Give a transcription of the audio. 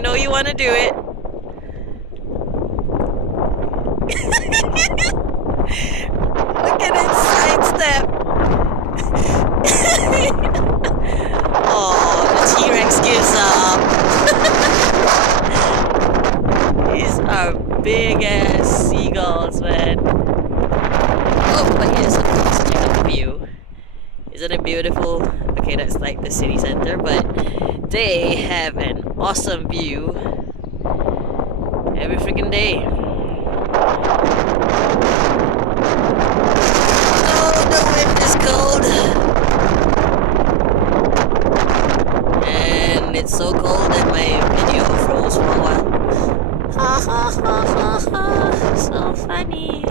You know you want to do it. Look at it sidestep. Oh, the T-Rex gives up. These are big ass seagulls, man. Oh, but yes, of course, check out the view. Isn't it beautiful? Okay, that's like the city center, but they have an awesome view every freaking day. Oh, the wind is cold. And it's so cold that my video froze for a while. Ha ha ha ha ha. So funny.